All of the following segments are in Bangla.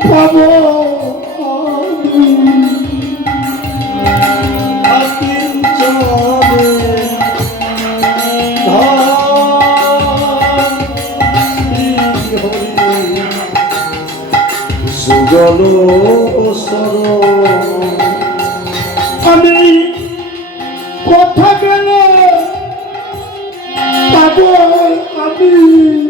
পাবো সুজল সর আমি কথা গেলে পাবো আমি?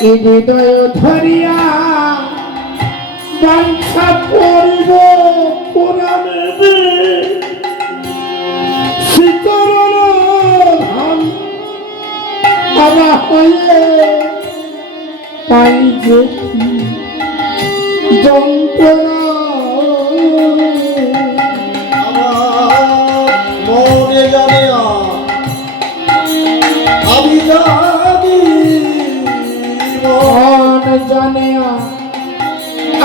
এ হৃদয় ধরিয়া বাঞ্ছা পড়ব পুরাণে শীতরণ ধান তারা হয়ে পাই যে যন্ত্রণা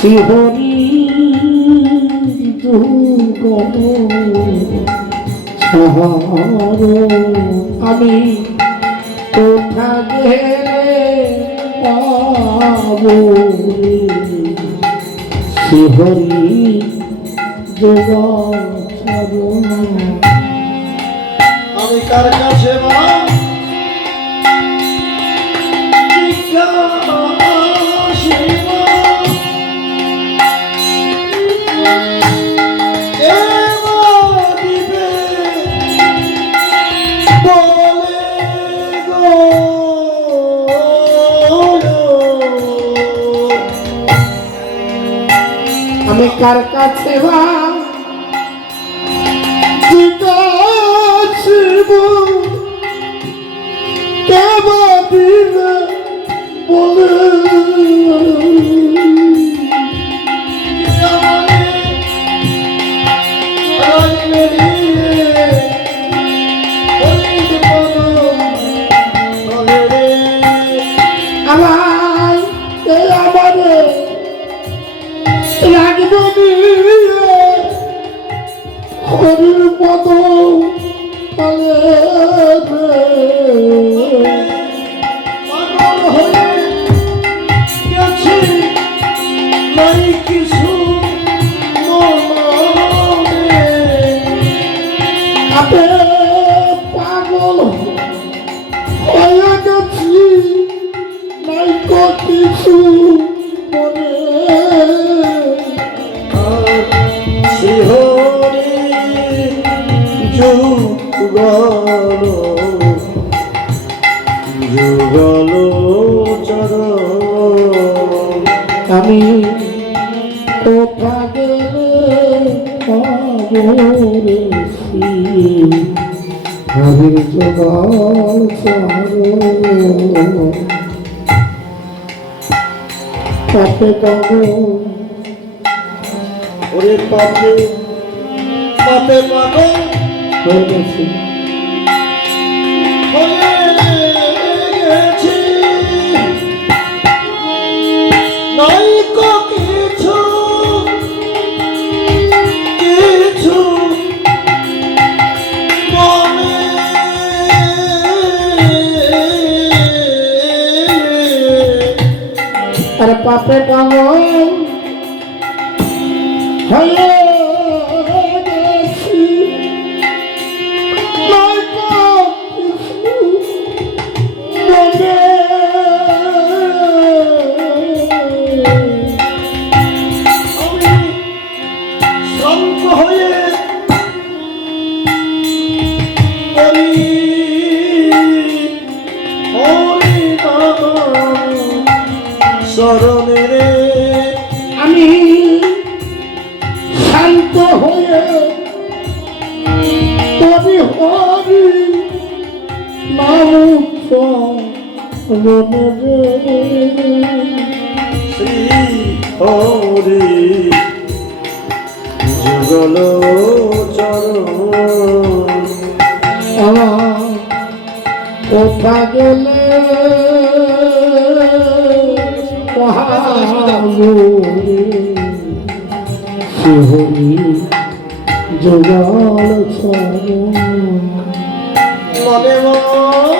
ছাড় আমি কোথা গেলে পাবো রে? শিহরি যোগান ছাড় আমি কার কাছে মা আমি কার আপে পাগল হয়ে গেছি নাই কিছু মনে যুগল যুগল আমি কোথা গেলে হরির জগাল তাতে পাবো ওরে পাপে পাপে পাগল। হয়ে গেছে। আরে শ্রী হরি যুগল চরণ কোথা গেলে শিহরি যোগাল চরণ মনে মনে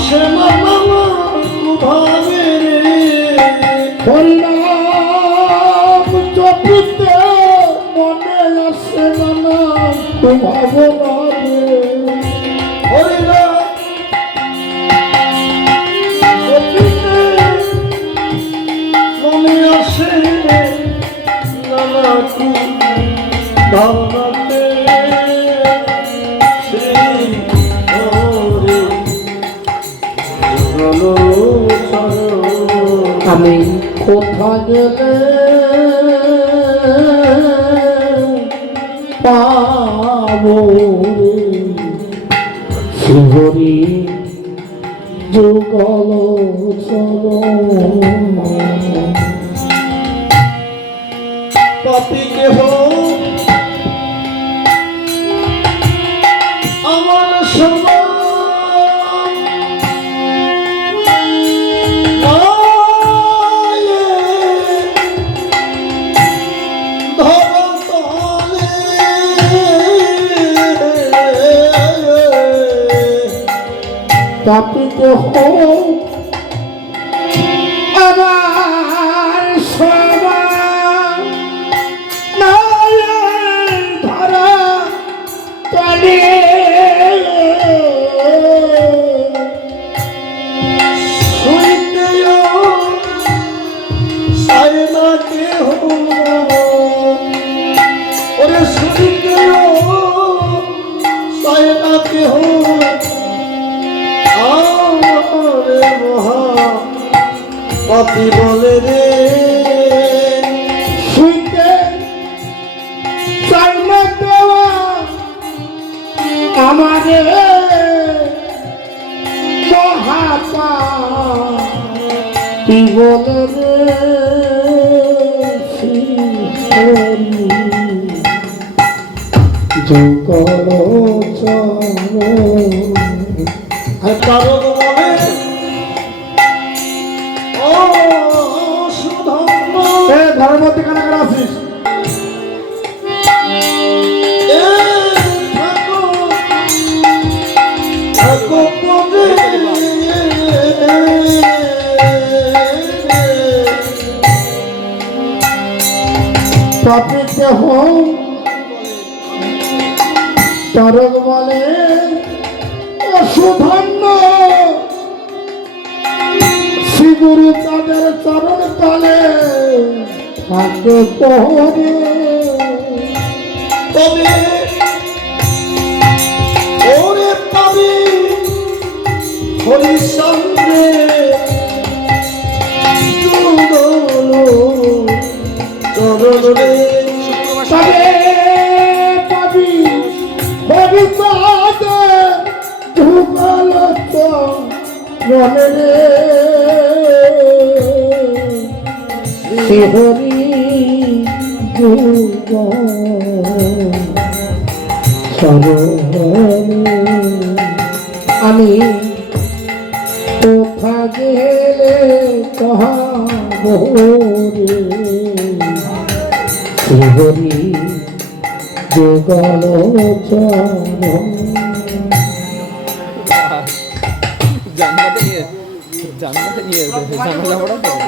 আসে মামা ভাবে হরিনাম জপিতে মনে আসে না ভাবনা হরিরাম সতীতে মনে আসে নানা কু কোথা গেলে পাবো শিহরি যুগল চরণ পাপিতে হোক পাপি বলে রে। দেওয়া আমারে মহাপা বলে রে। যুগল চরণ আর হোক তারক বলে সুধন্য শ্রীগুরু তাদের চরণ তলে। থাকে পহরে তবে ওরে পাবি হরিচন্দ্রে চরণে তবে পাবি। ভবিষ্যৎ যুগল মনে রে। শিহরি যুগ আমি কোথা গেলে কহাবো রে শ্রীহরি যুগল জান্নাতে নিয়ে জান্নাতে নিয়ে জান্নাত তো